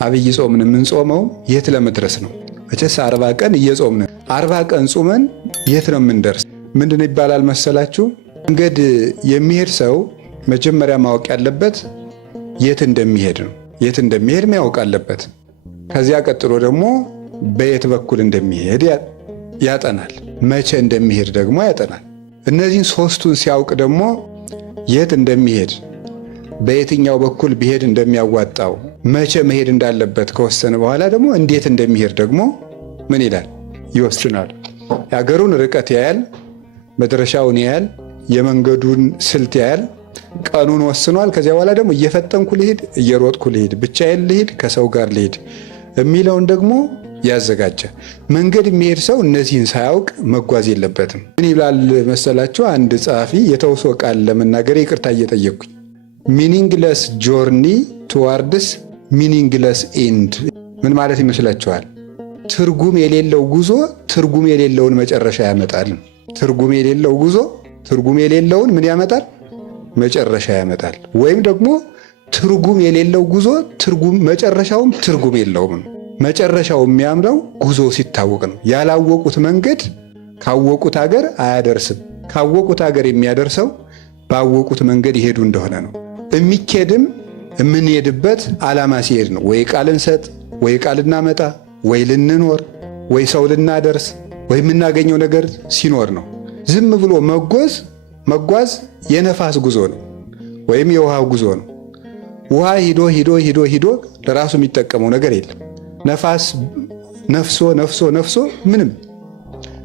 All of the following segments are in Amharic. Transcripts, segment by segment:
አብይ ጾምን የምንጾመው የት ለመድረስ ነው? መቼስ 40 ቀን እየጾምን 40 ቀን ጾመን የት ነው የምንደርስ? ምንድን ይባላል መሰላችሁ? መንገድ የሚሄድ ሰው መጀመሪያ ማወቅ ያለበት የት እንደሚሄድ ነው። የት እንደሚሄድ ማወቅ አለበት። ከዚያ ቀጥሎ ደግሞ በየት በኩል እንደሚሄድ ያጠናል። መቼ እንደሚሄድ ደግሞ ያጠናል። እነዚህን ሶስቱን ሲያውቅ ደግሞ የት እንደሚሄድ፣ በየትኛው በኩል ቢሄድ እንደሚያዋጣው፣ መቼ መሄድ እንዳለበት ከወሰነ በኋላ ደግሞ እንዴት እንደሚሄድ ደግሞ ምን ይላል? ይወስናል። የአገሩን ርቀት ያያል፣ መድረሻውን ያያል፣ የመንገዱን ስልት ያያል፣ ቀኑን ወስኗል። ከዚያ በኋላ ደግሞ እየፈጠንኩ ልሂድ፣ እየሮጥኩ ልሂድ፣ ብቻዬን ልሂድ፣ ከሰው ጋር ልሂድ የሚለውን ደግሞ ያዘጋጀ። መንገድ የሚሄድ ሰው እነዚህን ሳያውቅ መጓዝ የለበትም። ምን ይላል መሰላችሁ? አንድ ጸሐፊ የተውሶ ቃል ለመናገር ይቅርታ እየጠየቅኩኝ፣ ሚኒንግለስ ጆርኒ ቱዋርድስ ሚኒንግለስ ኤንድ። ምን ማለት ይመስላችኋል? ትርጉም የሌለው ጉዞ ትርጉም የሌለውን መጨረሻ ያመጣል። ትርጉም የሌለው ጉዞ ትርጉም የሌለውን ምን ያመጣል? መጨረሻ ያመጣል። ወይም ደግሞ ትርጉም የሌለው ጉዞ መጨረሻውም ትርጉም የለውም። መጨረሻው የሚያምረው ጉዞ ሲታወቅ ነው። ያላወቁት መንገድ ካወቁት ሀገር አያደርስም። ካወቁት ሀገር የሚያደርሰው ባወቁት መንገድ ይሄዱ እንደሆነ ነው። የሚኬድም የምንሄድበት ዓላማ ሲሄድ ነው። ወይ ቃል እንሰጥ፣ ወይ ቃል እናመጣ፣ ወይ ልንኖር፣ ወይ ሰው ልናደርስ፣ ወይ የምናገኘው ነገር ሲኖር ነው። ዝም ብሎ መጓዝ የነፋስ ጉዞ ነው፣ ወይም የውሃ ጉዞ ነው። ውሃ ሂዶ ሂዶ ሂዶ ሂዶ ለራሱ የሚጠቀመው ነገር የለም። ነፋስ ነፍሶ ምንም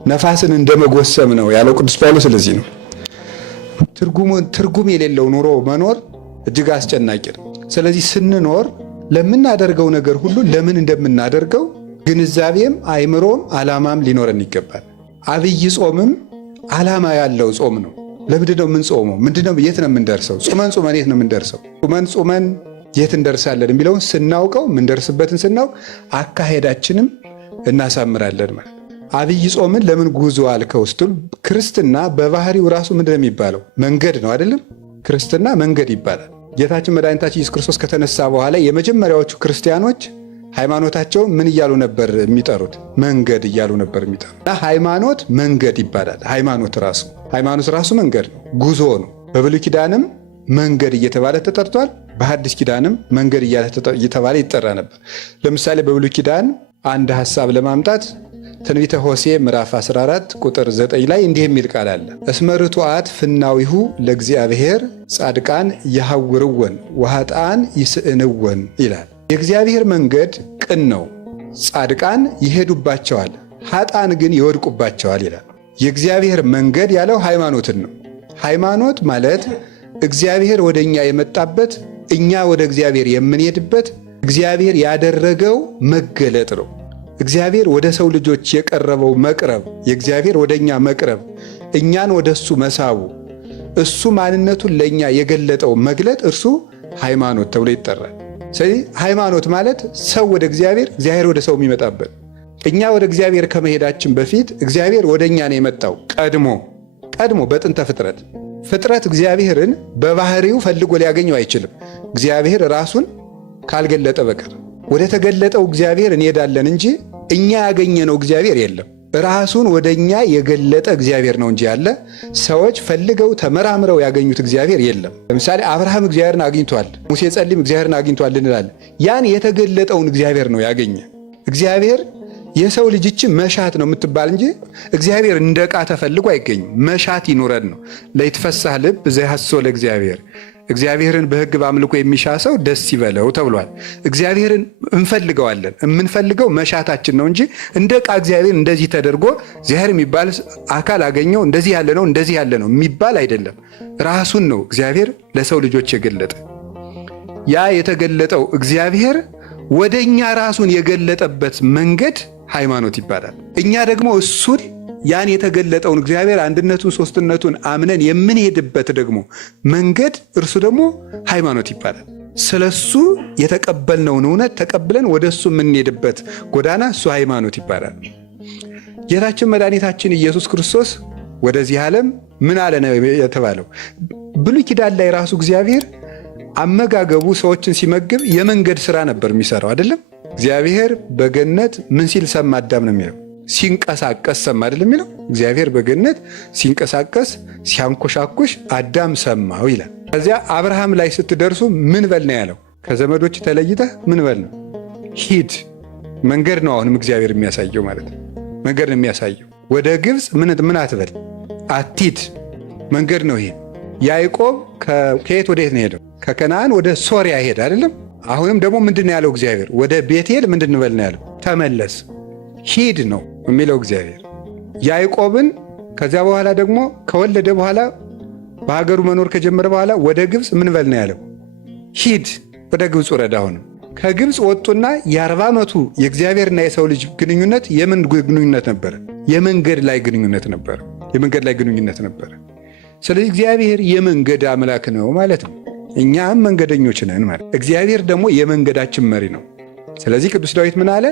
ነፋስን እንደመጎሰም ነው ያለው ቅዱስ ጳውሎስ። ስለዚህ ነው ትርጉም የሌለው ኑሮ መኖር እጅግ አስጨናቂ ነው። ስለዚህ ስንኖር ለምናደርገው ነገር ሁሉ ለምን እንደምናደርገው ግንዛቤም አይምሮም ዓላማም ሊኖረን ይገባል። አብይ ጾምም ዓላማ ያለው ጾም ነው። ለምንድን ነው የምንጾመው? ምንድነው? የት ነው የምንደርሰው? ጾመን የት ነው የምንደርሰው? ጾመን የት እንደርሳለን የሚለውን ስናውቀው ምንደርስበትን ስናውቅ አካሄዳችንም እናሳምራለን ማለት። አብይ ጾምን ለምን ጉዞ አልከው ስትሉ ክርስትና በባህሪው ራሱ ምንድነው የሚባለው? መንገድ ነው አይደለም? ክርስትና መንገድ ይባላል። ጌታችን መድኃኒታችን ኢየሱስ ክርስቶስ ከተነሳ በኋላ የመጀመሪያዎቹ ክርስቲያኖች ሃይማኖታቸው ምን እያሉ ነበር የሚጠሩት? መንገድ እያሉ ነበር የሚጠሩት። እና ሃይማኖት መንገድ ይባላል። ሃይማኖት ራሱ መንገድ ነው፣ ጉዞ ነው። በብሉይ ኪዳንም መንገድ እየተባለ ተጠርቷል። በሐዲስ ኪዳንም መንገድ እየተባለ ይጠራ ነበር። ለምሳሌ በብሉይ ኪዳን አንድ ሐሳብ ለማምጣት ትንቢተ ሆሴዕ ምዕራፍ 14 ቁጥር 9 ላይ እንዲህ የሚል ቃል አለ። እስመ ርቱዓት ፍናዊሁ ለእግዚአብሔር ጻድቃን ያሐውርወን ወኃጥአን ይስእንወን ይላል። የእግዚአብሔር መንገድ ቅን ነው፣ ጻድቃን ይሄዱባቸዋል፣ ኃጥአን ግን ይወድቁባቸዋል ይላል። የእግዚአብሔር መንገድ ያለው ሃይማኖትን ነው። ሃይማኖት ማለት እግዚአብሔር ወደ እኛ የመጣበት፣ እኛ ወደ እግዚአብሔር የምንሄድበት፣ እግዚአብሔር ያደረገው መገለጥ ነው። እግዚአብሔር ወደ ሰው ልጆች የቀረበው መቅረብ፣ የእግዚአብሔር ወደ እኛ መቅረብ፣ እኛን ወደ እሱ መሳቡ፣ እሱ ማንነቱን ለእኛ የገለጠው መግለጥ፣ እርሱ ሃይማኖት ተብሎ ይጠራል። ስለዚህ ሃይማኖት ማለት ሰው ወደ እግዚአብሔር፣ እግዚአብሔር ወደ ሰው የሚመጣበት። እኛ ወደ እግዚአብሔር ከመሄዳችን በፊት እግዚአብሔር ወደ እኛ ነው የመጣው። ቀድሞ በጥንተ ፍጥረት እግዚአብሔርን በባህሪው ፈልጎ ሊያገኘው አይችልም፣ እግዚአብሔር ራሱን ካልገለጠ በቀር። ወደ ተገለጠው እግዚአብሔር እንሄዳለን እንጂ እኛ ያገኘነው እግዚአብሔር የለም። ራሱን ወደ እኛ የገለጠ እግዚአብሔር ነው እንጂ ያለ ሰዎች ፈልገው ተመራምረው ያገኙት እግዚአብሔር የለም። ለምሳሌ አብርሃም እግዚአብሔርን አግኝቷል፣ ሙሴ ጸሊም እግዚአብሔርን አግኝቷል እንላለን። ያን የተገለጠውን እግዚአብሔር ነው ያገኘ። እግዚአብሔር የሰው ልጅ መሻት ነው የምትባል እንጂ እግዚአብሔር እንደ ዕቃ ተፈልጎ አይገኝም። መሻት ይኑረን ነው። ለይትፈሳህ ልብ ዘያሐስሶ ለእግዚአብሔር፣ እግዚአብሔርን በሕግ በአምልኮ የሚሻ ሰው ደስ ይበለው ተብሏል። እግዚአብሔርን እንፈልገዋለን። የምንፈልገው መሻታችን ነው እንጂ እንደ ዕቃ እግዚአብሔር እንደዚህ ተደርጎ እግዚአብሔር የሚባል አካል አገኘው እንደዚህ ያለ ነው የሚባል አይደለም። ራሱን ነው እግዚአብሔር ለሰው ልጆች የገለጠ። ያ የተገለጠው እግዚአብሔር ወደ እኛ ራሱን የገለጠበት መንገድ ሃይማኖት ይባላል። እኛ ደግሞ እሱን ያን የተገለጠውን እግዚአብሔር አንድነቱን ሦስትነቱን አምነን የምንሄድበት ደግሞ መንገድ እርሱ ደግሞ ሃይማኖት ይባላል። ስለሱ የተቀበልነውን እውነት ተቀብለን ወደ እሱ የምንሄድበት ጎዳና እሱ ሃይማኖት ይባላል። ጌታችን መድኃኒታችን ኢየሱስ ክርስቶስ ወደዚህ ዓለም ምን አለ ነው የተባለው? ብሉይ ኪዳን ላይ ራሱ እግዚአብሔር አመጋገቡ ሰዎችን ሲመግብ የመንገድ ሥራ ነበር የሚሰራው አይደለም። እግዚአብሔር በገነት ምን ሲል ሰማ አዳም ነው የሚለው? ሲንቀሳቀስ ሰማ አይደለም የሚለው? እግዚአብሔር በገነት ሲንቀሳቀስ ሲያንኮሻኩሽ አዳም ሰማው ይላል። ከዚያ አብርሃም ላይ ስትደርሱ ምን በል ነው ያለው? ከዘመዶች ተለይተህ ምን በል ነው? ሂድ። መንገድ ነው አሁንም እግዚአብሔር የሚያሳየው ማለት ነው። መንገድ ነው የሚያሳየው። ወደ ግብፅ ምን አትበል፣ አትሂድ። መንገድ ነው ይሄ። ያዕቆብ ከየት ወደ የት ነው ሄደው? ከከነዓን ወደ ሶርያ ሄደ አይደለም? አሁንም ደግሞ ምንድን ነው ያለው እግዚአብሔር? ወደ ቤቴል ምንድን እንበል ነው ያለው? ተመለስ፣ ሂድ ነው የሚለው እግዚአብሔር ያዕቆብን። ከዚያ በኋላ ደግሞ ከወለደ በኋላ በሀገሩ መኖር ከጀመረ በኋላ ወደ ግብፅ ምን በል ነው ያለው? ሂድ፣ ወደ ግብፅ ውረድ። አሁንም ከግብፅ ወጡና የ40 ዓመቱ የእግዚአብሔርና የሰው ልጅ ግንኙነት የምን ግንኙነት ነበረ? የመንገድ ላይ ግንኙነት ነበረ። የመንገድ ላይ ግንኙነት ነበረ። ስለዚህ እግዚአብሔር የመንገድ አምላክ ነው ማለት ነው። እኛም መንገደኞች ነን ማለት። እግዚአብሔር ደግሞ የመንገዳችን መሪ ነው። ስለዚህ ቅዱስ ዳዊት ምን አለ?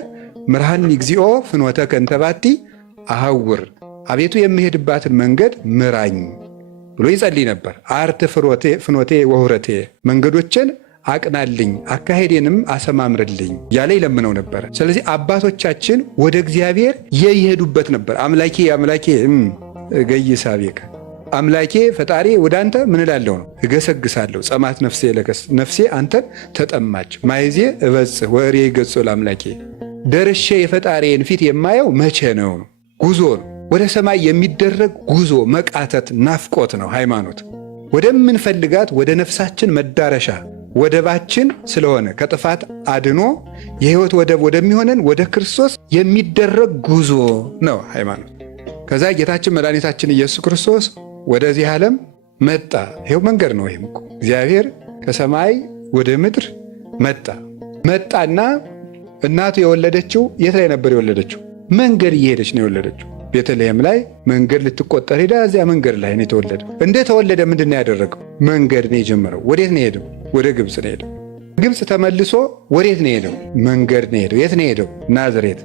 ምርሃኒ እግዚኦ ፍኖተከ እንተ ባቲ አሐውር፣ አቤቱ የምሄድባትን መንገድ ምራኝ ብሎ ይጸልይ ነበር። አርት ፍኖቴ ወሁረቴ፣ መንገዶችን አቅናልኝ አካሄዴንም አሰማምርልኝ ያለ ይለምነው ነበር። ስለዚህ አባቶቻችን ወደ እግዚአብሔር የሄዱበት ነበር። አምላኬ አምላኬ ገይሳቤከ፣ አምላኬ ፈጣሪ ወደ አንተ ምን እላለሁ ነው እገሰግሳለሁ። ጸማት ነፍሴ አንተን ተጠማች፣ ማይዜ እበጽሕ ወእሬ ገጾ ለአምላኬ። ደርሼ የፈጣሪን ፊት የማየው መቼ ነው? ጉዞ ነው። ወደ ሰማይ የሚደረግ ጉዞ፣ መቃተት፣ ናፍቆት ነው ሃይማኖት። ወደምንፈልጋት ወደ ነፍሳችን መዳረሻ ወደባችን ስለሆነ ከጥፋት አድኖ የሕይወት ወደብ ወደሚሆነን ወደ ክርስቶስ የሚደረግ ጉዞ ነው ሃይማኖት። ከዛ ጌታችን መድኃኒታችን ኢየሱስ ክርስቶስ ወደዚህ ዓለም መጣ። ይኸው መንገድ ነው። ይህም እኮ እግዚአብሔር ከሰማይ ወደ ምድር መጣና እናቱ የወለደችው የት ላይ ነበር የወለደችው? መንገድ እየሄደች ነው የወለደችው። ቤተልሔም ላይ መንገድ ልትቆጠር ሄዳ እዚያ መንገድ ላይ ነው የተወለደው። እንደተወለደ ምንድን ነው ያደረገው? መንገድ ነው የጀመረው። ወዴት ነው የሄደው? ወደ ግብፅ ነው የሄደው። ግብፅ ተመልሶ ወዴት ነው የሄደው? መንገድ ነው የሄደው። የት ነው የሄደው? ናዝሬት።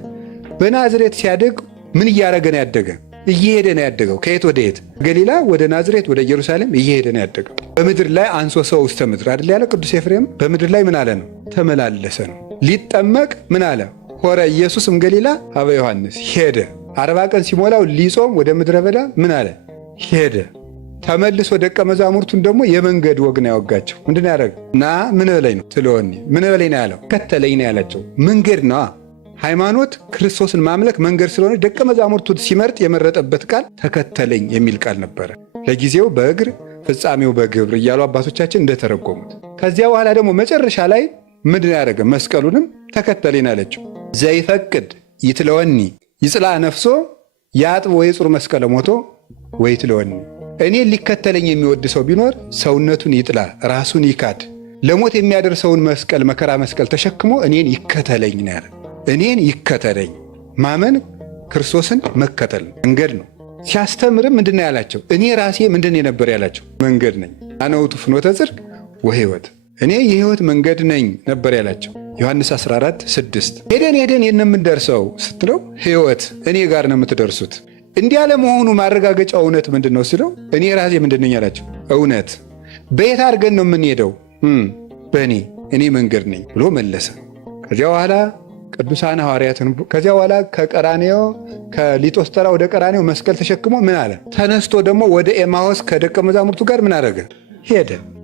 በናዝሬት ሲያድግ ምን እያደረገ ነው ያደገ? እየሄደ ነው ያደገው። ከየት ወደ የት? ገሊላ ወደ ናዝሬት ወደ ኢየሩሳሌም እየሄደ ነው ያደገው። በምድር ላይ አንሶ ሰው ውስተ ምድር አይደል ያለ ቅዱስ ኤፍሬም። በምድር ላይ ምን አለ ነው? ተመላለሰ ነው። ሊጠመቅ ምን አለ? ሆረ ኢየሱስ እምገሊላ ሀበ ዮሐንስ፣ ሄደ። 40 ቀን ሲሞላው ሊጾም ወደ ምድረ በዳ ምን አለ? ሄደ። ተመልሶ ደቀ መዛሙርቱን ደግሞ የመንገድ ወግ ነው ያወጋቸው። ምንድን ነው ያደረገው? ና ምን በለኝ ነው ትለወኒ፣ ምን በለኝ ነው ያለው? ከተለኝ ነው ያላቸው። መንገድ ነዋ። ሃይማኖት ክርስቶስን ማምለክ መንገድ ስለሆነ ደቀ መዛሙርቱን ሲመርጥ የመረጠበት ቃል ተከተለኝ የሚል ቃል ነበረ። ለጊዜው በእግር ፍጻሜው በግብር እያሉ አባቶቻችን እንደተረጎሙት። ከዚያ በኋላ ደግሞ መጨረሻ ላይ ምንድን ያደረገ? መስቀሉንም ተከተለኝ አለችው። ዘይፈቅድ ይትለወኒ ይጽላ ነፍሶ ያጥብ ወይ ጽሩ መስቀለ ሞቶ ወይ ትለወኒ። እኔ ሊከተለኝ የሚወድ ሰው ቢኖር ሰውነቱን ይጥላ፣ ራሱን ይካድ፣ ለሞት የሚያደርሰውን መስቀል መከራ መስቀል ተሸክሞ እኔን ይከተለኝ ነው ያለ። እኔን ይከተለኝ ማመን ክርስቶስን መከተል መንገድ ነው። ሲያስተምርም ምንድነው ያላቸው? እኔ ራሴ ምንድን ነበር ያላቸው? መንገድ ነኝ። አነ ውእቱ ፍኖተ ጽድቅ ወሕይወት፣ እኔ የሕይወት መንገድ ነኝ ነበር ያላቸው። ዮሐንስ 14:6 ሄደን የምንደርሰው ስትለው ሕይወት እኔ ጋር ነው የምትደርሱት። እንዲህ ያለመሆኑ ማረጋገጫ እውነት ምንድን ነው ስለው እኔ ራሴ ምንድን ነኝ አላቸው? እውነት። በየት አድርገን ነው የምንሄደው? እኔ መንገድ ነኝ ብሎ መለሰ። ከዚያ በኋላ ቅዱሳን ሐዋርያትን ከዚያ በኋላ ከቀራኔዮ ከሊጦስተራ ወደ ቀራኔዮ መስቀል ተሸክሞ ምን አለ? ተነስቶ ደግሞ ወደ ኤማዎስ ከደቀ መዛሙርቱ ጋር ምን አደረገ?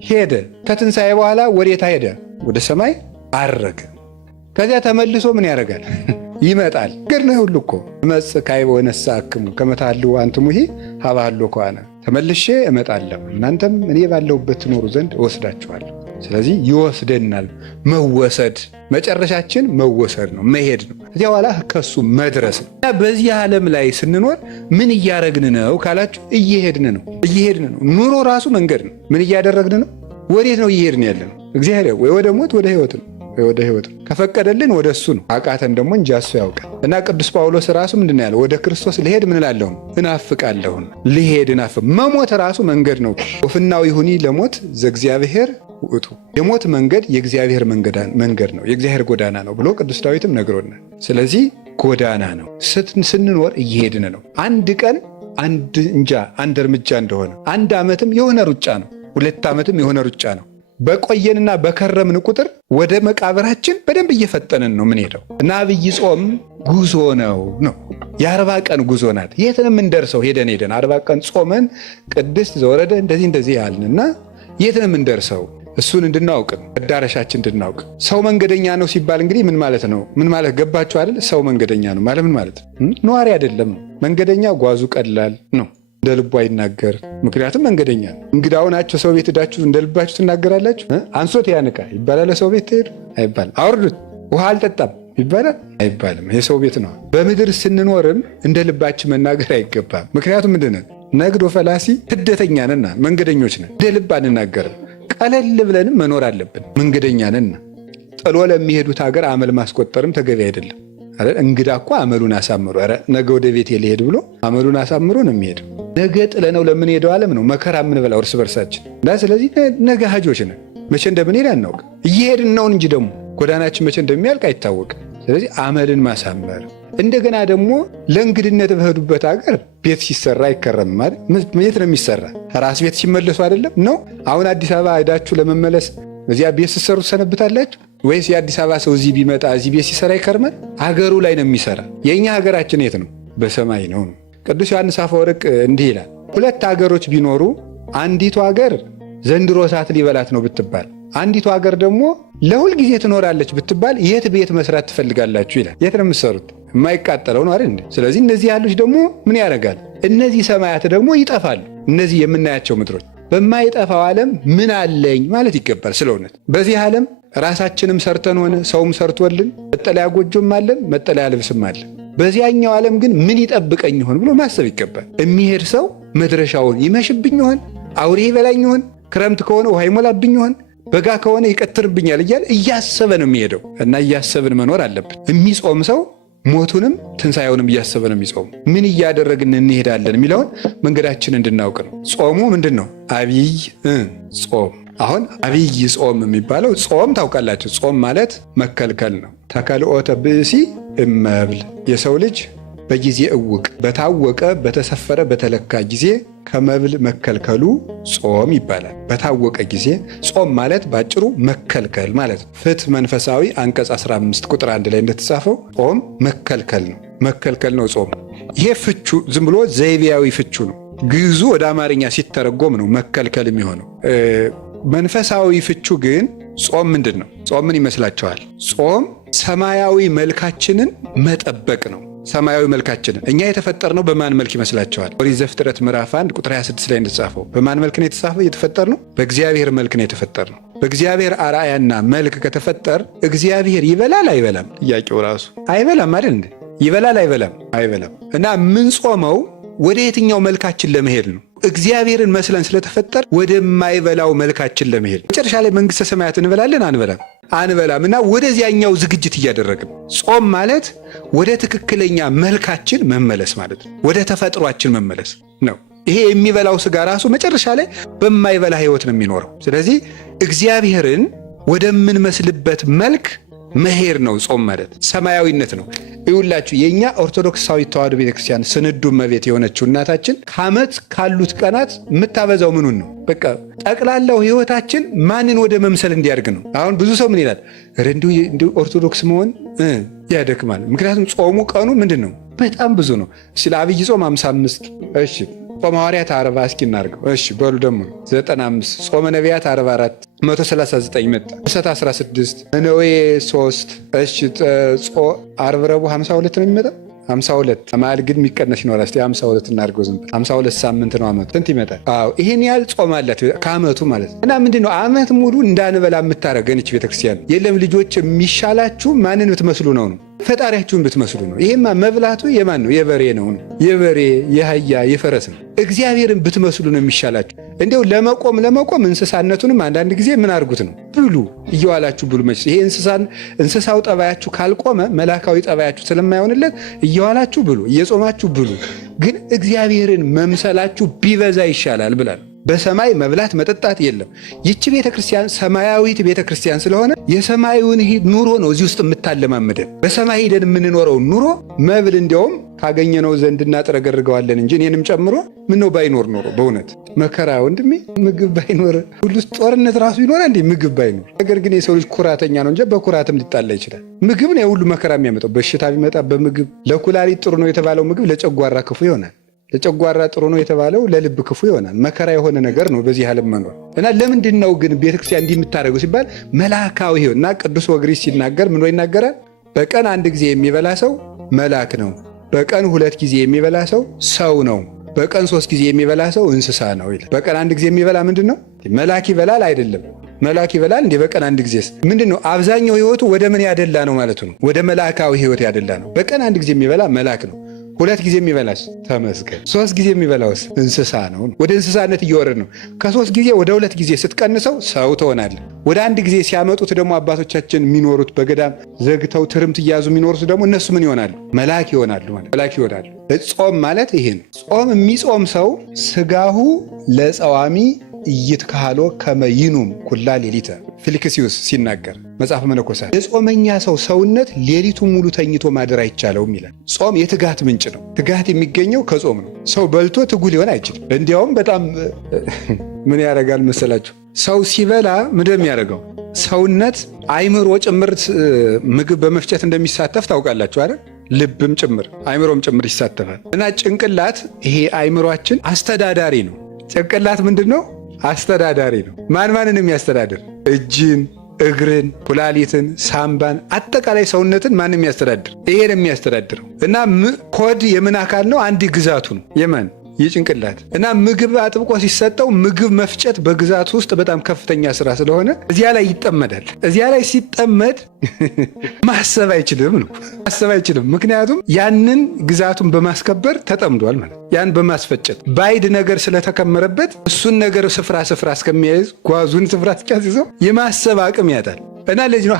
ሄደ። ከትንሣኤ በኋላ ወዴታ ሄደ? ወደ ሰማይ አረገ። ከዚያ ተመልሶ ምን ያደርጋል? ይመጣል። ገርነ ሁሉ እኮ መጽእ ካዕበ ወነሣእክሙ ከመ ታህልዉ አንትሙሂ ሀበ ሀሎ ከዋነ፣ ተመልሼ እመጣለሁ እናንተም እኔ ባለሁበት ትኖሩ ዘንድ እወስዳችኋለሁ። ስለዚህ ይወስደናል። መወሰድ መጨረሻችን መወሰድ ነው፣ መሄድ ነው። ከዚያ በኋላ ከሱ መድረስ ነው። በዚህ ዓለም ላይ ስንኖር ምን እያደረግን ነው ካላችሁ፣ እየሄድን ነው። ኑሮ ራሱ መንገድ ነው። ምን እያደረግን ነው? ወዴት ነው እየሄድን ያለ ነው? እግዚአብሔር ወይ ወደ ሞት ወደ ሕይወት ነው። ከፈቀደልን ወደ እሱ ነው። አቃተን ደግሞ እንጂ እሱ ያውቃል። እና ቅዱስ ጳውሎስ ራሱ ምንድን ያለው? ወደ ክርስቶስ ልሄድ ምን እላለሁ? እናፍቃለሁን። ልሄድ መሞት ራሱ መንገድ ነው። ወፍናው ይሁኒ ለሞት ዘእግዚአብሔር ውእቱ፣ የሞት መንገድ የእግዚአብሔር መንገድ ነው፣ የእግዚአብሔር ጎዳና ነው ብሎ ቅዱስ ዳዊትም ነግሮናል። ስለዚህ ጎዳና ነው። ስንኖር እየሄድን ነው። አንድ ቀን አንድ እርምጃ እንደሆነ፣ አንድ ዓመትም የሆነ ሩጫ ነው፣ 2 ዓመትም የሆነ ሩጫ ነው። በቆየንና በከረምን ቁጥር ወደ መቃብራችን በደንብ እየፈጠንን ነው የምንሄደው እና አብይ ጾም ጉዞ ነው። የ40 ቀን ጉዞ ናት። የት ነው የምንደርሰው? ሄደን 40 ቀን ጾመን ቅድስት ዘወረደ እንደዚህ ያልንና የት ነው የምንደርሰው? እሱን እንድናውቅ መዳረሻችን እንድናውቅ። ሰው መንገደኛ ነው ሲባል እንግዲህ ምን ማለት ነው? ምን ማለት ገባችሁ አይደል? ሰው መንገደኛ ነው ማለት ምን ማለት ነው? ነዋሪ አይደለም። መንገደኛ ጓዙ ቀላል ነው፣ እንደ ልቡ አይናገር። ምክንያቱም መንገደኛ ነው። እንግዳው ናቸው። ሰው ቤት ሄዳችሁ እንደ ልባችሁ ትናገራላችሁ? አንሶት ያንቃ ይባላል። ሰው ቤት ትሄዱ አይባልም። አውርዱት ውሃ አልጠጣም ይባላል አይባልም። የሰው ቤት ነው። በምድር ስንኖርም እንደ ልባችን መናገር አይገባም። ምክንያቱም ምንድነው? ነግዶ ፈላሲ ስደተኛ ነንና መንገደኞች ነን። እንደ ልብ አንናገርም። ቀለል ብለንም መኖር አለብን። መንገደኛ ነን። ጥሎ ለሚሄዱት ሀገር አመል ማስቆጠርም ተገቢ አይደለም አይደል? እንግዳ እኮ አመሉን አሳምሮ ነገ ወደ ቤት ሊሄድ ብሎ አመሉን አሳምሮ ነው የሚሄደው። ነገ ጥለነው ለምንሄደው ዓለም ነው መከራ የምንበላው እርስ በርሳችን እና ስለዚህ ነገ ሀጆች ነን። መቼ እንደምንሄድ አናውቅ። እየሄድን ነውን እንጂ ደግሞ ጎዳናችን መቼ እንደሚያልቅ አይታወቅም። ስለዚህ አመልን ማሳመር እንደገና ደግሞ ለእንግድነት በሄዱበት ሀገር ቤት ሲሰራ አይከረምም አይደል? የት ነው የሚሰራ? ራስ ቤት ሲመለሱ አይደለም ነው። አሁን አዲስ አበባ ሄዳችሁ ለመመለስ እዚያ ቤት ስትሰሩ ትሰነብታላችሁ ወይስ የአዲስ አበባ ሰው እዚህ ቢመጣ እዚህ ቤት ሲሰራ ይከርማል? ሀገሩ ላይ ነው የሚሰራ። የእኛ ሀገራችን የት ነው? በሰማይ ነው። ቅዱስ ዮሐንስ አፈወርቅ እንዲህ ይላል፣ 2 ሀገሮች ቢኖሩ አንዲቱ ሀገር ዘንድሮ እሳት ሊበላት ነው ብትባል፣ አንዲቱ ሀገር ደግሞ ለሁል ጊዜ ትኖራለች ብትባል የት ቤት መስራት ትፈልጋላችሁ ይላል። የት ነው የምትሰሩት? የማይቃጠለው ነው አይደል? ስለዚህ እነዚህ ያሉች ደግሞ ምን ያደርጋል? እነዚህ ሰማያት ደግሞ ይጠፋሉ። እነዚህ የምናያቸው ምድሮች በማይጠፋው ዓለም ምን አለኝ ማለት ይገባል። ስለ እውነት በዚህ ዓለም ራሳችንም ሰርተን ሆነ ሰውም ሰርቶልን መጠለያ ጎጆም አለን፣ መጠለያ ልብስም አለን። በዚያኛው ዓለም ግን ምን ይጠብቀኝ ይሆን ብሎ ማሰብ ይገባል። የሚሄድ ሰው መድረሻውን ይመሽብኝ ይሆን? አውሬ ይበላኝ ይሆን? ክረምት ከሆነ ውሃ ይሞላብኝ ይሆን? በጋ ከሆነ ይቀትርብኛል እያለ እያሰበ ነው የሚሄደው እና እያሰብን መኖር አለብን። የሚጾም ሰው ሞቱንም ትንሣኤውንም እያሰበ ነው የሚጾሙ። ምን እያደረግን እንሄዳለን የሚለውን መንገዳችን እንድናውቅ ነው። ጾሙ ምንድን ነው? አብይ ጾም። አሁን አብይ ጾም የሚባለው ጾም ታውቃላችሁ። ጾም ማለት መከልከል ነው። ተከልኦተ ብእሲ እመብል፣ የሰው ልጅ በጊዜ እውቅ በታወቀ በተሰፈረ በተለካ ጊዜ ከመብል መከልከሉ ጾም ይባላል። በታወቀ ጊዜ ጾም ማለት ባጭሩ መከልከል ማለት ነው። ፍትሕ መንፈሳዊ አንቀጽ 15 ቁጥር 1 ላይ እንደተጻፈው ጾም መከልከል ነው። መከልከል ነው ጾም። ይሄ ፍቹ ዝም ብሎ ዘይቤያዊ ፍቹ ነው። ግዕዙ ወደ አማርኛ ሲተረጎም ነው መከልከል የሚሆነው። መንፈሳዊ ፍቹ ግን ጾም ምንድን ነው? ጾም ምን ይመስላችኋል? ጾም ሰማያዊ መልካችንን መጠበቅ ነው። ሰማያዊ መልካችንን እኛ የተፈጠርነው በማን መልክ ይመስላችኋል? ኦሪት ዘፍጥረት ምዕራፍ 1 ቁጥር 26 ላይ እንደተጻፈው በማን መልክ ነው የተፈጠርነው? በእግዚአብሔር መልክ ነው የተፈጠርነው። በእግዚአብሔር አርአያና መልክ ከተፈጠር እግዚአብሔር ይበላል አይበላም? ጥያቄው ራሱ አይበላም አይደል እንዴ? ይበላል አይበላም? አይበላም። እና ምን ጾመው ወደ የትኛው መልካችን ለመሄድ ነው? እግዚአብሔርን መስለን ስለተፈጠር ወደማይበላው መልካችን ለመሄድ። መጨረሻ ላይ መንግሥተ ሰማያት እንበላለን አንበላም? አንበላም። እና ወደዚያኛው ዝግጅት እያደረግን ጾም ማለት ወደ ትክክለኛ መልካችን መመለስ ማለት ነው። ወደ ተፈጥሯችን መመለስ ነው። ይሄ የሚበላው ስጋ ራሱ መጨረሻ ላይ በማይበላ ሕይወት ነው የሚኖረው። ስለዚህ እግዚአብሔርን ወደምንመስልበት መልክ መሄድ ነው ጾም ማለት፣ ሰማያዊነት ነው። ይውላችሁ የእኛ ኦርቶዶክሳዊ ተዋሕዶ ቤተክርስቲያን ስንዱ እመቤት የሆነችው እናታችን ከዓመት ካሉት ቀናት የምታበዛው ምኑን ነው? በቃ ጠቅላላው ሕይወታችን ማንን ወደ መምሰል እንዲያድግ ነው። አሁን ብዙ ሰው ምን ይላል? እንዲሁ ኦርቶዶክስ መሆን ያደክማል። ምክንያቱም ጾሙ ቀኑ ምንድን ነው? በጣም ብዙ ነው። ስለ አብይ ጾም 55 እሺ፣ ጾመ ሐዋርያት 40 እስኪ እናድርገው እሺ፣ በሉ ደግሞ 95 ጾመ ነቢያት 44 139 መጣ። እሰት 16 ነነዌ 3 እሺ፣ ዓርብ ረቡዕ 52 ነው የሚመጣ 52 ማል ግን የሚቀነስ ይኖራል። እስቲ 52 እናድርገው ዝም ብለን 52 ሳምንት ነው ዓመቱ ስንት ይመጣል? አዎ ይሄን ያህል ጾም አላት ከዓመቱ ማለት ነው። እና ምንድነው ዓመት ሙሉ እንዳንበላ የምታረገን እቺ ቤተክርስቲያን። የለም ልጆች የሚሻላችሁ ማንን ብትመስሉ ነው? ፈጣሪያችሁን ብትመስሉ ነው። ይሄማ መብላቱ የማን ነው? የበሬ ነው። የበሬ የአህያ የፈረስ ነው። እግዚአብሔርን ብትመስሉ ነው የሚሻላችሁ። እንዲያው ለመቆም እንስሳነቱንም አንዳንድ ጊዜ ምን አድርጉት ነው? ብሉ፣ እየዋላችሁ ብሉ። መች ይሄ እንስሳው ጠባያችሁ ካልቆመ መላካዊ ጠባያችሁ ስለማይሆንለት እየዋላችሁ ብሉ፣ እየጾማችሁ ብሉ። ግን እግዚአብሔርን መምሰላችሁ ቢበዛ ይሻላል ብላል። በሰማይ መብላት መጠጣት የለም። ይቺ ቤተክርስቲያን ሰማያዊት ቤተክርስቲያን ስለሆነ የሰማዩን ኑሮ ነው እዚህ ውስጥ የምታለማምደን። በሰማይ ሄደን የምንኖረውን ኑሮ መብል እንዲያውም ካገኘነው ዘንድ እናጥረገርገዋለን እንጂ እኔንም ጨምሮ ምነው ባይኖር ኖሮ በእውነት መከራ ወንድሜ፣ ምግብ ባይኖር ሁሉ ጦርነት ራሱ ይኖራል እንዴ ምግብ ባይኖር። ነገር ግን የሰው ልጅ ኩራተኛ ነው እንጂ በኩራትም ሊጣላ ይችላል። ምግብ ነው የሁሉ መከራ የሚያመጣው። በሽታ ቢመጣ በምግብ ለኩላሊት ጥሩ ነው የተባለው ምግብ ለጨጓራ ክፉ ይሆናል። ለጨጓራ ጥሩ ነው የተባለው ለልብ ክፉ ይሆናል። መከራ የሆነ ነገር ነው በዚህ ዓለም መኖር። እና ለምንድን ነው ግን ቤተክርስቲያን እንዲህ የምታደርገው ሲባል መልአካዊ ይሁን እና ቅዱስ ወግሪስ ሲናገር ምን ይናገራል? በቀን 1 ጊዜ የሚበላ ሰው መልአክ ነው። በቀን 2 ጊዜ የሚበላ ሰው ሰው ነው። በቀን 3 ጊዜ የሚበላ ሰው እንስሳ ነው ይላል። በቀን 1 ጊዜ የሚበላ ምንድን ነው? መልአክ ይበላል አይደለም? መልአክ ይበላል እንዴ? በቀን 1 ጊዜስ ምንድን ነው? አብዛኛው ህይወቱ ወደ ምን ያደላ ነው ማለቱ ነው? ወደ መልአካዊ ህይወት ያደላ ነው። በቀን 1 ጊዜ የሚበላ መልአክ ነው። 2 ጊዜ የሚበላስ ተመስገን። 3 ጊዜ የሚበላውስ እንስሳ ነው። ወደ እንስሳነት እየወረድ ነው። ከ3 ጊዜ ወደ 2 ጊዜ ስትቀንሰው ሰው ትሆናለህ። ወደ 1 ጊዜ ሲያመጡት ደግሞ አባቶቻችን የሚኖሩት በገዳም ዘግተው ትርምት እያዙ የሚኖሩት ደግሞ እነሱ ምን ይሆናሉ? መልአክ ይሆናሉ ማለት መልአክ ይሆናሉ። ጾም ማለት ይሄ ነው። ጾም የሚጾም ሰው ስጋሁ ለጸዋሚ ኢይትካህሎ ከመ ይኑም ኩላ ሌሊተ ፊልክስዩስ ሲናገር መጽሐፈ መነኮሳት የጾመኛ ሰው ሰውነት ሌሊቱ ሙሉ ተኝቶ ማደር አይቻለውም ይላል። ጾም የትጋት ምንጭ ነው። ትጋት የሚገኘው ከጾም ነው። ሰው በልቶ ትጉ ሊሆን አይችልም። እንዲያውም በጣም ምን ያደርጋል መሰላችሁ? ሰው ሲበላ ምንድን የሚያደርገው ሰውነት አይምሮ ጭምር ምግብ በመፍጨት እንደሚሳተፍ ታውቃላችሁ አይደል? ልብም ጭምር አይምሮም ጭምር ይሳተፋል። እና ጭንቅላት ይሄ አይምሮአችን አስተዳዳሪ ነው። ጭንቅላት ምንድን ነው? አስተዳዳሪ ነው። ማንን የሚያስተዳድር? እጅን፣ እግርን፣ ኩላሊትን፣ ሳምባን፣ አጠቃላይ ሰውነትን ማን የሚያስተዳድር? ይሄን የሚያስተዳድረው እና ኮድ የምን አካል ነው? አንድ ግዛቱ ነው። የማን? የጭንቅላት። እና ምግብ አጥብቆ ሲሰጠው ምግብ መፍጨት በግዛቱ ውስጥ በጣም ከፍተኛ ስራ ስለሆነ እዚያ ላይ ይጠመዳል። እዚያ ላይ ሲጠመድ ማሰብ አይችልም ነው። ማሰብ አይችልም። ምክንያቱም ያንን ግዛቱን በማስከበር ተጠምዷል ማለት። ያን በማስፈጨት ባይድ ነገር ስለተከመረበት እሱን ነገር ስፍራ እስከሚያይዝ ጓዙን ስፍራ እስኪያስይዘው የማሰብ አቅም ያጣል። እና ለዚህ ነው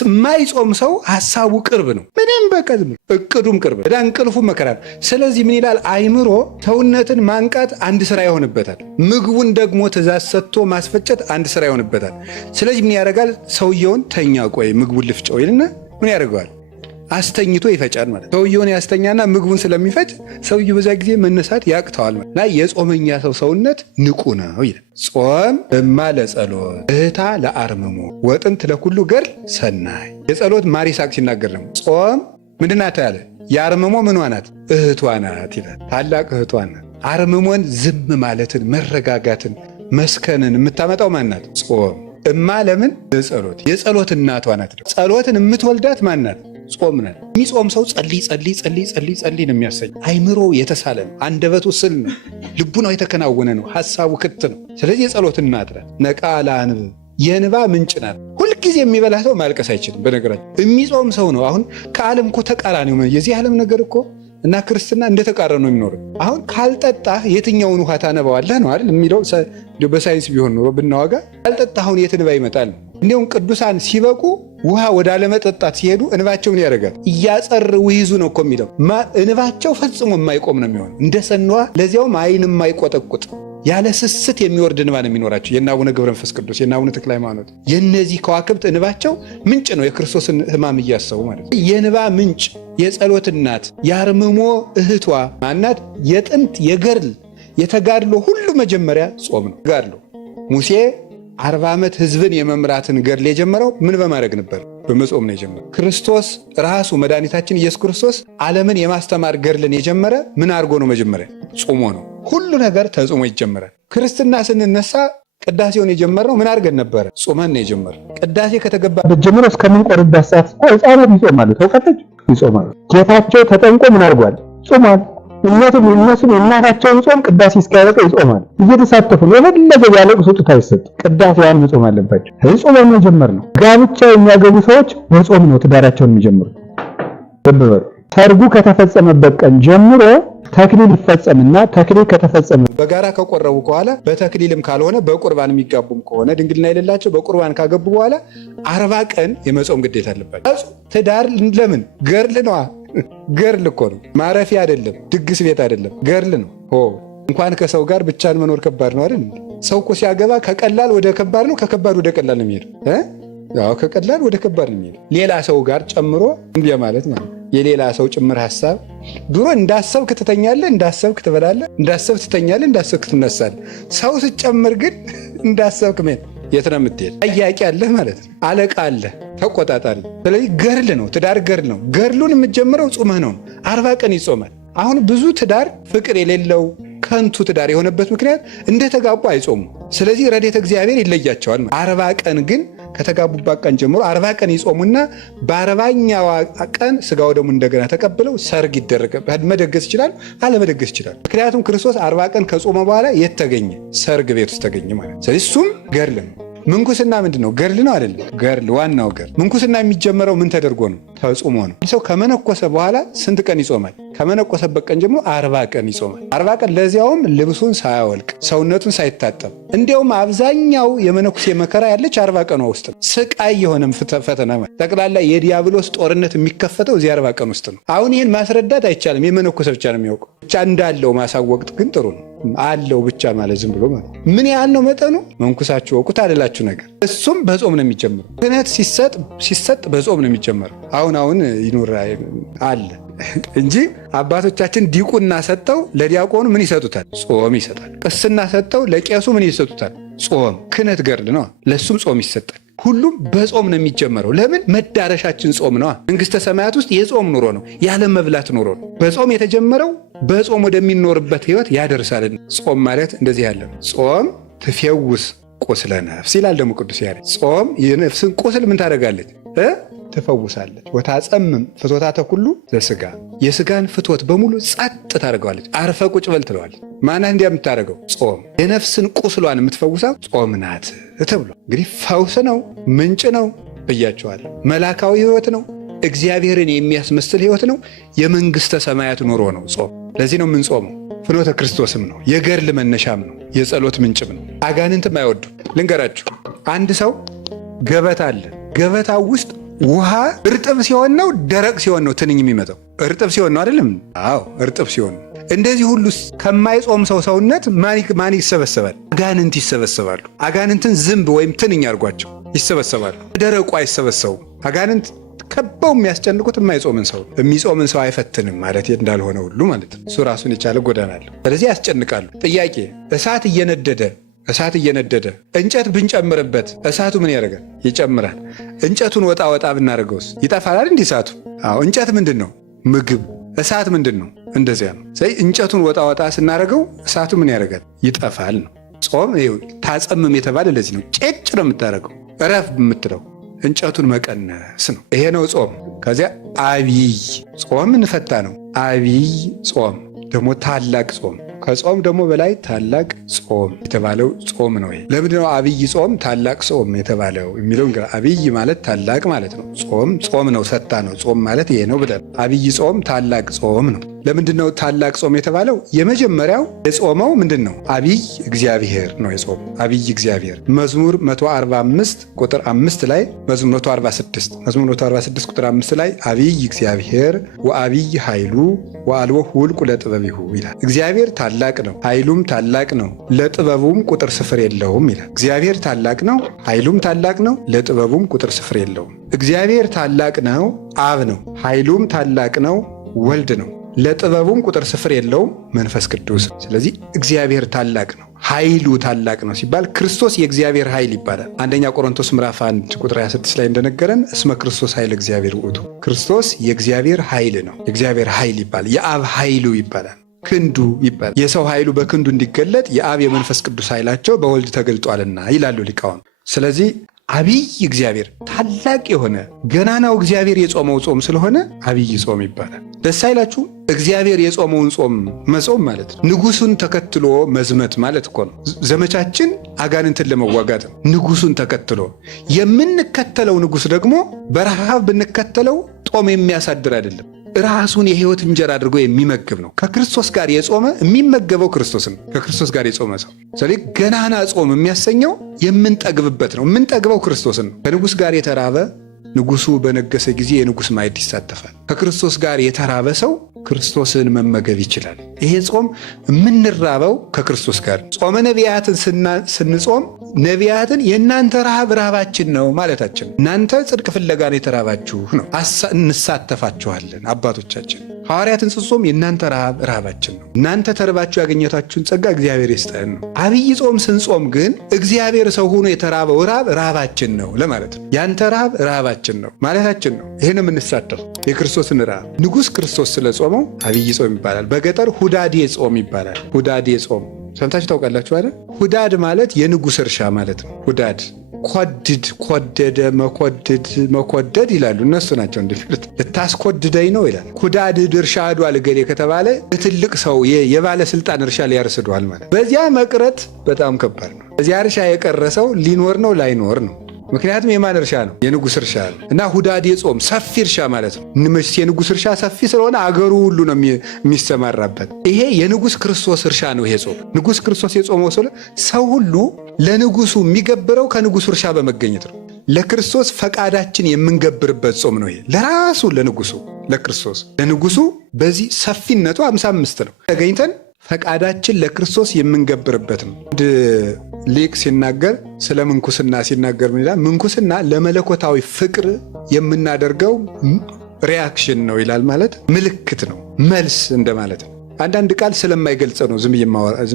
የማይጾም ሰው ሐሳቡ ቅርብ ነው። ምንም በቃ እቅዱም ቅርብ ነው። እንቅልፉ መከራ ነው። ስለዚህ ምን ይላል? አይምሮ ሰውነትን ማንቃት አንድ ስራ ይሆንበታል። ምግቡን ደግሞ ትእዛዝ ሰጥቶ ማስፈጨት አንድ ስራ ይሆንበታል። ስለዚህ ምን ያደርጋል? ሰውየውን ተኛ ቆይ ምግቡን ልፍጨው ይልና ምን ያደርገዋል? አስተኝቶ ይፈጫል ማለት። ሰውየውን ያስተኛና ምግቡን ስለሚፈጭ ሰውየው በዛ ጊዜ መነሳት ያቅተዋል ማለት። እና የጾመኛ ሰው ሰውነት ንቁ ነው ይላል። ጾም እማ ለጸሎት እህታ ለአርምሞ ወጥንት ለኩሉ ገር ሰናይ። የጸሎት ማር ይስሐቅ ሲናገር ደግሞ ጾም ምንድን ናት ያለ? የአርምሞ ምኗ ናት? እህቷ ናት ይላል። ታላቅ እህቷ ናት። አርምሞን ዝም ማለትን፣ መረጋጋትን፣ መስከንን የምታመጣው ማናት? ጾም። እማ ለምን? ለጸሎት። የጸሎት እናቷ ናት። ጸሎትን የምትወልዳት ማናት? ጾም ናት። የሚጾም ሰው ጸልይ ነው የሚያሰኝ። አይምሮ የተሳለ ነው። አንደበቱ ስል ነው። ልቡናው የተከናወነ ነው። ሐሳቡ ክት ነው። ስለዚህ የጸሎት እናት ናት። ነቃ ለአንብ የንባ ምንጭ ናት። ሁልጊዜ የሚበላ ሰው ማልቀስ አይችልም። በነገራችን የሚጾም ሰው ነው። አሁን ከዓለም እኮ ተቃራኒ ነው። የዚህ ዓለም ነገር እኮ እና ክርስትና እንደተቃረነ ነው የሚኖረው። አሁን ካልጠጣህ የትኛውን ውሃ ታነባዋለህ ነው አይደል የሚለው። በሳይንስ ቢሆን ኖሮ ብናዋጋ ካልጠጣህ አሁን የት እንባ ይመጣል? እንዲሁም ቅዱሳን ሲበቁ ውሃ ወደ አለመጠጣት ሲሄዱ እንባቸውን ያደርጋል። እያጸር ውይዙ ነው እኮ የሚለው። እንባቸው ፈጽሞ የማይቆም ነው የሚሆነው። እንደ ሰንዋ ለዚያውም አይን የማይቆጠቁጥ ያለ ስስት የሚወርድ እንባ ነው የሚኖራቸው። የእነ አቡነ ገብረ መንፈስ ቅዱስ፣ የእነ አቡነ ተክለ ሃይማኖት፣ የእነዚህ ከዋክብት እንባቸው ምንጭ ነው። የክርስቶስን ሕማም እያሰቡ ማለት ነው። የንባ ምንጭ የጸሎት እናት የአርምሞ እህቷ ማናት? የጥንት የገድል የተጋድሎ ሁሉ መጀመሪያ ጾም ነው። ተጋድሎ ሙሴ 40 ዓመት ሕዝብን የመምራትን ገድል የጀመረው ምን በማድረግ ነበር? በመጾም ነው የጀመረው። ክርስቶስ ራሱ መድኃኒታችን ኢየሱስ ክርስቶስ ዓለምን የማስተማር ገድልን የጀመረ ምን አድርጎ ነው? መጀመሪያ ጾሞ ነው። ሁሉ ነገር ተጾሞ ይጀመራል። ክርስትና ስንነሳ ቅዳሴውን የጀመርነው ምን አድርገን ነበረ? ጾመን ነው የጀመርነው። ቅዳሴ ከተገባበት ጀምሮ እስከምንቆርበት ሰዓት ሕፃናት ይጾማሉ። ተውቀተች ይጾማሉ። ጌታቸው ተጠንቆ ምን አድርጓል? ጾሟል። እነሱም የእናታቸውን ጾም ቅዳሴ እስኪያበቃ ይጾማል። እየተሳተፉ የፈለገ ቢያለቅሱ ስጦታ አይሰጥ። ቅዳሴያን መጾም አለባቸው። ጾም መጀመር ነው። ጋብቻ የሚያገቡ ሰዎች በጾም ነው ትዳራቸውን የሚጀምሩ። ሰርጉ ከተፈጸመበት ቀን ጀምሮ ተክሊል ይፈጸምና ተክሊል ከተፈጸመ በጋራ ከቆረቡ በኋላ በተክሊልም ካልሆነ በቁርባን የሚጋቡም ከሆነ ድንግልና የሌላቸው በቁርባን ካገቡ በኋላ 40 ቀን የመጾም ግዴታ አለባቸው። ትዳር ለምን? ገርል ነዋ። ገርል እኮ ነው። ማረፊያ አይደለም፣ ድግስ ቤት አይደለም፣ ገርል ነው። እንኳን ከሰው ጋር ብቻን መኖር ከባድ ነው አይደል? ሰው እኮ ሲያገባ ከቀላል ወደ ከባድ ነው፣ ከከባድ ወደ ቀላል ነው የሚሄደው። ከቀላል ወደ ከባድ ነው የሚሄደው። ሌላ ሰው ጋር ጨምሮ እንዲያ ማለት ማለት የሌላ ሰው ጭምር ሐሳብ። ድሮ እንዳሰብክ ትተኛለህ፣ እንዳሰብክ ትበላለህ፣ እንዳሰብክ ትተኛለህ፣ እንዳሰብክ ትነሳለህ። ሰው ስትጨምር ግን እንዳሰብክ የት ነው የምትሄድ? ጠያቂ አለህ ማለት ነው። አለቃ አለህ፣ ተቆጣጣሪ። ስለዚህ ገርል ነው ትዳር፣ ገርል ነው። ገርሉን የምትጀምረው ጾመህ ነው። 40 ቀን ይጾማል። አሁን ብዙ ትዳር ፍቅር የሌለው ከንቱ ትዳር የሆነበት ምክንያት እንደተጋቡ አይጾሙም። ስለዚህ ረድኤተ እግዚአብሔር ይለያቸዋል። 40 ቀን ግን ከተጋቡባት ቀን ጀምሮ 40 ቀን ይጾሙና በ40ኛው ቀን ስጋው ደግሞ እንደገና ተቀብለው ሰርግ ይደረጋል። መደገስ ይችላል፣ አለመደገስ ይችላል። ምክንያቱም ክርስቶስ 40 ቀን ከጾመ በኋላ የት ተገኘ? ሰርግ ቤት ውስጥ ተገኘ ማለት። ስለዚህ እሱም ገርል ነው። ምንኩስና ምንድን ነው? ገርል ነው አይደለም? ገርል ዋናው ገርል። ምንኩስና የሚጀመረው ምን ተደርጎ ነው? ተጾሞ ነው። ሰው ከመነኮሰ በኋላ ስንት ቀን ይጾማል? ከመነኮሰበት ቀን ጀምሮ 40 ቀን ይጾማል። 40 ቀን ለዚያውም ልብሱን ሳያወልቅ ሰውነቱን ሳይታጠብ። እንዲያውም አብዛኛው የመነኩሴ መከራ ያለች 40 ቀኗ ውስጥ ነው። ስቃይ የሆነም ፈተና ማለት ጠቅላላ የዲያብሎስ ጦርነት የሚከፈተው እዚህ 40 ቀን ውስጥ ነው። አሁን ይህን ማስረዳት አይቻልም። የመነኮሰ ብቻ ነው የሚያውቀው። ብቻ እንዳለው ማሳወቅ ግን ጥሩ ነው። አለው ብቻ ማለት ዝም ብሎ ማለት ምን ያህል ነው መጠኑ? መንኩሳችሁ ወቁት አደላችሁ ነገር። እሱም በጾም ነው የሚጀምረው። ክህነት ሲሰጥ በጾም ነው የሚጀምረው። አሁን ይኖር አለ እንጂ አባቶቻችን ዲቁና ሰጠው ለዲያቆኑ ምን ይሰጡታል? ጾም ይሰጣል። ቅስና ሰጠው ለቄሱ ምን ይሰጡታል? ጾም። ክህነት ገርል ነው፣ ለሱም ጾም ይሰጣል። ሁሉም በጾም ነው የሚጀመረው። ለምን? መዳረሻችን ጾም ነው። መንግስተ ሰማያት ውስጥ የጾም ኑሮ ነው፣ ያለ መብላት ኑሮ ነው። በጾም የተጀመረው በጾም ወደሚኖርበት ህይወት ያደርሳል። ጾም ማለት እንደዚህ ያለ ነው። ጾም ትፌውስ ቁስለ ነፍስ ይላል ደግሞ ቅዱስ ያሬድ። ጾም የነፍስን ቁስል ምን ታደርጋለች? ትፈውሳለች። ወታጸምም ፍትወታተ ኩሉ ዘሥጋ፣ የስጋን ፍትወት በሙሉ ጸጥ ታደርገዋለች። አርፈ ቁጭ በል ትለዋለች። ማናት እንዲያ የምታደርገው? ጾም። የነፍስን ቁስሏን የምትፈውሳው ጾም ናት ተብሎ እንግዲህ ፈውስ ነው፣ ምንጭ ነው ብያቸዋለሁ። መላካዊ ህይወት ነው፣ እግዚአብሔርን የሚያስመስል ህይወት ነው፣ የመንግስተ ሰማያት ኑሮ ነው ጾም። ለዚህ ነው የምንጾመው። ፍኖተ ክርስቶስም ነው፣ የገድል መነሻም ነው፣ የጸሎት ምንጭም ነው። አጋንንትም አይወዱም። ልንገራችሁ፣ አንድ ሰው ገበታ አለ። ገበታው ውስጥ ውሃ እርጥብ ሲሆን ነው ደረቅ ሲሆን ነው ትንኝ የሚመጣው? እርጥብ ሲሆን ነው አይደለም? አዎ እርጥብ ሲሆን። እንደዚህ ሁሉ ከማይጾም ሰው ሰውነት ማን ይሰበሰባል? አጋንንት ይሰበሰባሉ። አጋንንትን ዝንብ ወይም ትንኝ አድርጓቸው ይሰበሰባሉ። ደረቁ አይሰበሰቡ። አጋንንት ከበው የሚያስጨንቁት የማይጾምን ሰው። የሚጾምን ሰው አይፈትንም ማለት እንዳልሆነ ሁሉ ማለት ነው። እሱ ራሱን የቻለ ጎዳና አለው። ስለዚህ ያስጨንቃሉ። ጥያቄ፣ እሳት እየነደደ እንጨት ብንጨምርበት እሳቱ ምን ያደርጋል? ይጨምራል። እንጨቱን ወጣ ብናደርገውስ ይጠፋል? እንዲህ እሳቱ። አዎ እንጨት ምንድን ነው? ምግብ። እሳት ምንድን ነው? እንደዚያ ነው። ስለዚህ እንጨቱን ወጣ ስናደርገው እሳቱ ምን ያደርጋል? ይጠፋል ነው። ጾም ታጸምም የተባለ ለዚህ ነው። ጨጭ ነው የምታደርገው፣ እረፍ የምትለው እንጨቱን መቀነስ ነው። ይሄ ነው ጾም። ከዚያ አብይ ጾም እንፈታ ነው። አብይ ጾም ደግሞ ታላቅ ጾም፣ ከጾም ደግሞ በላይ ታላቅ ጾም የተባለው ጾም ነው። ለምንድን ነው አብይ ጾም ታላቅ ጾም የተባለው የሚለው? እንግዲህ አብይ ማለት ታላቅ ማለት ነው። ጾም ነው፣ ፈታ ነው። ጾም ማለት ይሄ ነው ብለን አብይ ጾም ታላቅ ጾም ነው። ለምንድን ነው ታላቅ ጾም የተባለው? የመጀመሪያው የጾመው ምንድን ነው? አብይ እግዚአብሔር ነው የጾም አብይ እግዚአብሔር። መዝሙር 145 ቁጥር 5 ላይ መዝሙር 146 ቁጥር 5 ላይ አብይ እግዚአብሔር ወአብይ ኃይሉ ወአልቦ ሁልቁ ለጥበቢሁ ይላል። እግዚአብሔር ታላቅ ነው፣ ኃይሉም ታላቅ ነው፣ ለጥበቡም ቁጥር ስፍር የለውም ይላል። እግዚአብሔር ታላቅ ነው፣ ኃይሉም ታላቅ ነው፣ ለጥበቡም ቁጥር ስፍር የለውም። እግዚአብሔር ታላቅ ነው፣ አብ ነው። ኃይሉም ታላቅ ነው፣ ወልድ ነው። ለጥበቡም ቁጥር ስፍር የለውም፣ መንፈስ ቅዱስ። ስለዚህ እግዚአብሔር ታላቅ ነው፣ ኃይሉ ታላቅ ነው ሲባል ክርስቶስ የእግዚአብሔር ኃይል ይባላል። አንደኛ ቆሮንቶስ ምዕራፍ 1 ቁጥር 26 ላይ እንደነገረን እስመ ክርስቶስ ኃይል እግዚአብሔር ውእቱ፣ ክርስቶስ የእግዚአብሔር ኃይል ነው። የእግዚአብሔር ኃይል ይባላል። የአብ ኃይሉ ይባላል፣ ክንዱ ይባላል። የሰው ኃይሉ በክንዱ እንዲገለጥ የአብ የመንፈስ ቅዱስ ኃይላቸው በወልድ ተገልጧልና ይላሉ ሊቃውንት። ስለዚህ አብይ እግዚአብሔር ታላቅ የሆነ ገናናው እግዚአብሔር የጾመው ጾም ስለሆነ አብይ ጾም ይባላል። ደስ አይላችሁ? እግዚአብሔር የጾመውን ጾም መጾም ማለት ነው። ንጉሱን ተከትሎ መዝመት ማለት እኮ ነው። ዘመቻችን አጋንንትን ለመዋጋት ነው። ንጉሱን ተከትሎ የምንከተለው ንጉስ ደግሞ በረሃብ ብንከተለው ጦም የሚያሳድር አይደለም። ራሱን የህይወት እንጀራ አድርጎ የሚመግብ ነው። ከክርስቶስ ጋር የጾመ የሚመገበው ክርስቶስን ከክርስቶስ ጋር የጾመ ሰው። ስለዚህ ገናና ጾም የሚያሰኘው የምንጠግብበት ነው። የምንጠግበው ክርስቶስን ነው። ከንጉስ ጋር የተራበ ንጉሱ በነገሰ ጊዜ የንጉስ ማዕድ ይሳተፋል። ከክርስቶስ ጋር የተራበ ሰው ክርስቶስን መመገብ ይችላል። ይሄ ጾም የምንራበው ከክርስቶስ ጋር። ጾመ ነቢያትን ስንጾም ነቢያትን የእናንተ ረሃብ ረሃባችን ነው ማለታችን። እናንተ ጽድቅ ፍለጋ ነው የተራባችሁ ነው፣ እንሳተፋችኋለን። አባቶቻችን ሐዋርያትን ስንጾም የእናንተ ረሃብ ረሃባችን ነው፣ እናንተ ተርባችሁ ያገኘታችሁን ጸጋ እግዚአብሔር ይስጠን ነው። አብይ ጾም ስንጾም ግን እግዚአብሔር ሰው ሆኖ የተራበው ረሃብ ረሃባችን ነው ለማለት ነው። ያንተ ረሃብ ረሃባችን ነው ማለታችን ነው። ይህን የምንሳተፍ የክርስቶስን ረሃብ ንጉሥ ክርስቶስ ስለጾመው አብይ ጾም ይባላል። በገጠር ሁዳዴ ጾም ይባላል። ሁዳዴ ጾም ሰምታችሁ ታውቃላችሁ አይደል? ሁዳድ ማለት የንጉሥ እርሻ ማለት ነው። ሁዳድ ኮድድ፣ ኮደደ፣ መኮደድ ይላሉ እነሱ ናቸው። ልታስኮድደኝ ነው ይላል። ሁዳድ እርሻ ሄዷል ገሌ ከተባለ ትልቅ ሰው የባለስልጣን እርሻ ሊያርስዷል ማለት። በዚያ መቅረት በጣም ከባድ ነው። በዚያ እርሻ የቀረ ሰው ሊኖር ነው ላይኖር ነው። ምክንያቱም የማን እርሻ ነው? የንጉሥ እርሻ ነው። እና ሁዳዴ ጾም ሰፊ እርሻ ማለት ነው። የንጉሥ እርሻ ሰፊ ስለሆነ አገሩ ሁሉ ነው የሚሰማራበት። ይሄ የንጉሥ ክርስቶስ እርሻ ነው። ይሄ ጾም ንጉሥ ክርስቶስ የጾመው ሰው ሁሉ ለንጉሱ የሚገብረው ከንጉሱ እርሻ በመገኘት ነው። ለክርስቶስ ፈቃዳችን የምንገብርበት ጾም ነው። ይሄ ለራሱ ለንጉሱ በዚህ ሰፊነቱ 55 ነው ተገኝተን ፈቃዳችን ለክርስቶስ የምንገብርበት ነው። አንድ ሊቅ ሲናገር ስለ ምንኩስና ሲናገር ምን ይላል? ምንኩስና ለመለኮታዊ ፍቅር የምናደርገው ሪያክሽን ነው ይላል። ማለት ምልክት ነው፣ መልስ እንደማለት ነው። አንዳንድ ቃል ስለማይገልጽ ነው ዝም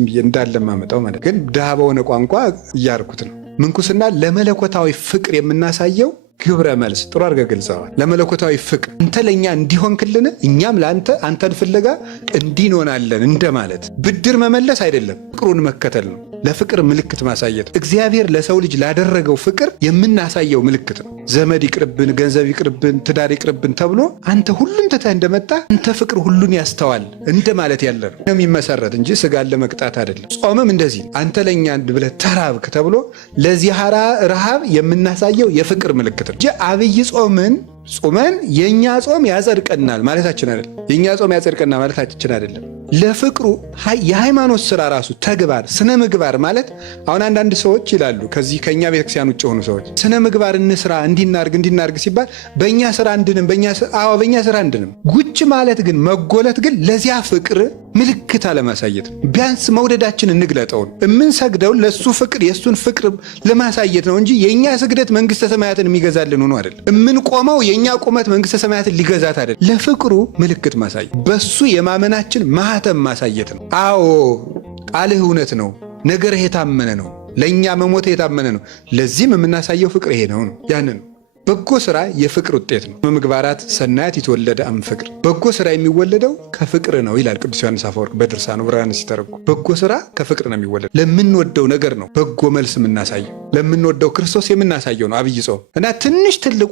ብዬ እንዳለማመጣው ማለት ግን ድሃ በሆነ ቋንቋ እያርኩት ነው። ምንኩስና ለመለኮታዊ ፍቅር የምናሳየው ግብረ መልስ። ጥሩ አድርገህ ገልጸዋል። ለመለኮታዊ ፍቅር አንተ ለእኛ እንዲሆንክልን እኛም ለአንተ አንተን ፍለጋ እንዲንሆናለን እንደማለት። ብድር መመለስ አይደለም፣ ፍቅሩን መከተል ነው። ለፍቅር ምልክት ማሳየት እግዚአብሔር ለሰው ልጅ ላደረገው ፍቅር የምናሳየው ምልክት ነው። ዘመድ ይቅርብን፣ ገንዘብ ይቅርብን፣ ትዳር ይቅርብን ተብሎ አንተ ሁሉን ትተህ እንደመጣ አንተ ፍቅር ሁሉን ያስተዋል እንደማለት ያለ ነው የሚመሰረት እንጂ ስጋን ለመቅጣት አይደለም። ጾምም እንደዚህ አንተ ለእኛ ብለህ ተራብክ ተብሎ ለዚህ ረሃብ የምናሳየው የፍቅር ምልክት ነው እንጂ አብይ ጾመን የእኛ ጾም ያጸድቀናል ማለታችን አይደለም። የእኛ ጾም ያጸድቀናል ማለታችን አይደለም። ለፍቅሩ የሃይማኖት ስራ ራሱ ተግባር፣ ስነ ምግባር ማለት አሁን አንዳንድ ሰዎች ይላሉ ከዚህ ከኛ ቤተክርስቲያን ውጭ ሆኑ ሰዎች ስነ ምግባር እንስራ እንዲናርግ ሲባል በእኛ ስራ እንድንም በእኛ ስራ እንድንም ጉጭ ማለት ግን መጎለት ግን ለዚያ ፍቅር ምልክት አለማሳየት ነው። ቢያንስ መውደዳችን እንግለጠውን የምንሰግደው ለሱ ፍቅር የሱን ፍቅር ለማሳየት ነው እንጂ የኛ ስግደት መንግስተ ሰማያትን የሚገዛልን ሆኖ አይደለም። የምንቆመው የኛ ቁመት መንግስተ ሰማያትን ሊገዛት አይደለም። ለፍቅሩ ምልክት ማሳየት፣ በሱ የማመናችን ማህተም ማሳየት ነው። አዎ ቃልህ እውነት ነው፣ ነገርህ የታመነ ነው፣ ለእኛ መሞት የታመነ ነው። ለዚህም የምናሳየው ፍቅር ይሄ ነው። ያንን ነው። በጎ ስራ የፍቅር ውጤት ነው። በምግባራት ሰናያት የተወለደ ፍቅር። በጎ ስራ የሚወለደው ከፍቅር ነው ይላል ቅዱስ ዮሐንስ አፈወርቅ በድርሳኑ ብርሃን ሲተረጉም። በጎ ስራ ከፍቅር ነው የሚወለደው። ለምንወደው ነገር ነው በጎ መልስ የምናሳየው። ለምንወደው ክርስቶስ የምናሳየው ነው አብይ ጾም እና ትንሽ ትልቁ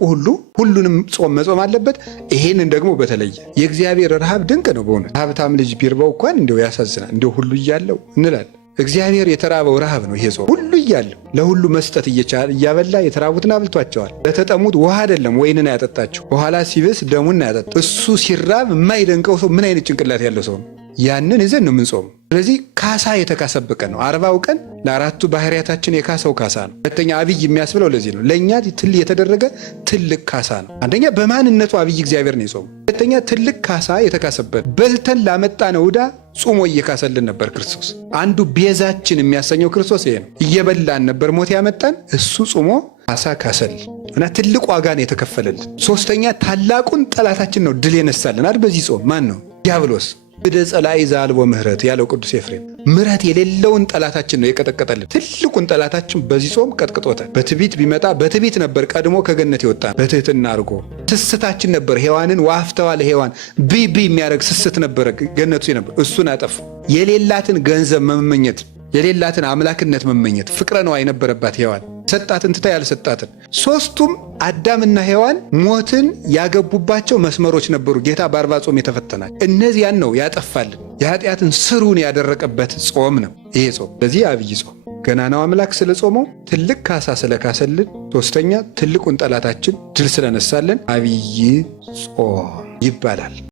ሁሉንም ጾም መጾም አለበት። ይሄንን ደግሞ በተለየ የእግዚአብሔር ረሃብ ድንቅ ነው በእውነት። ሀብታም ልጅ ቢርበው እንኳን እንዲያው ያሳዝናል። እንዲያው ሁሉ እያለው እንላለን። እግዚአብሔር የተራበው ረሃብ ነው ይሄ ጾም። ሁሉ እያለው ለሁሉ መስጠት እያበላ የተራቡትን አብልቷቸዋል። ለተጠሙት ውሃ አይደለም ወይንን ያጠጣቸው፣ በኋላ ሲብስ ደሙን ያጠጣ። እሱ ሲራብ የማይደንቀው ሰው ምን አይነት ጭንቅላት ያለው ሰው ነው? ያንን ይዘን ነው የምንጾመው። ስለዚህ ካሳ የተካሰበቀ ነው። 40 ቀን ለአራቱ ባህሪያታችን የካሰው ካሳ ነው። ሁለተኛ አብይ የሚያስብለው ለዚህ ነው። ለእኛ የተደረገ ትልቅ ካሳ ነው። አንደኛ በማንነቱ አብይ እግዚአብሔር ነው የጾመው። ሁለተኛ ትልቅ ካሳ የተካሰበት በልተን ላመጣ ነው ዕዳ ጾሞ እየካሰልን ነበር ክርስቶስ። አንዱ ቤዛችን የሚያሰኘው ክርስቶስ ይሄ ነው። እየበላን ነበር ሞት ያመጣን፣ እሱ ጾሞ ካሳ ካሰል እና ትልቅ ዋጋ ነው የተከፈለልን። ሶስተኛ ታላቁን ጠላታችን ነው ድል የነሳልን አይደል? በዚህ ጾም ማን ነው? ዲያብሎስ። ወደ ጸላይ ዘአልቦ ምህረት ያለው ቅዱስ ኤፍሬም ምህረት የሌለውን ጠላታችን ነው የቀጠቀጠልን። ትልቁን ጠላታችን በዚህ ጾም ቀጥቅጦታል። በትዕቢት ቢመጣ በትዕቢት ነበር ቀድሞ ከገነት የወጣ በትህትና አድርጎ። ስስታችን ነበር ሔዋንን ዋፍተዋል። ሔዋን ቢቢ የሚያደርግ ስስት ነበረ ገነቱ ነበር። እሱን አጠፉ። የሌላትን ገንዘብ መመኘት፣ የሌላትን አምላክነት መመኘት ፍቅረ ነዋይ የነበረባት ሔዋን ሰጣትን ትታ ያልሰጣትን። ሶስቱም አዳምና ሔዋን ሞትን ያገቡባቸው መስመሮች ነበሩ። ጌታ በ40 ጾም የተፈተናል። እነዚያን ነው ያጠፋልን። የኃጢአትን ስሩን ያደረቀበት ጾም ነው ይሄ ጾም። ለዚህ አብይ ጾም ገናናው አምላክ ስለ ጾመው ትልቅ ካሳ ስለካሰልን፣ ሶስተኛ ትልቁን ጠላታችን ድል ስለነሳልን አብይ ጾም ይባላል።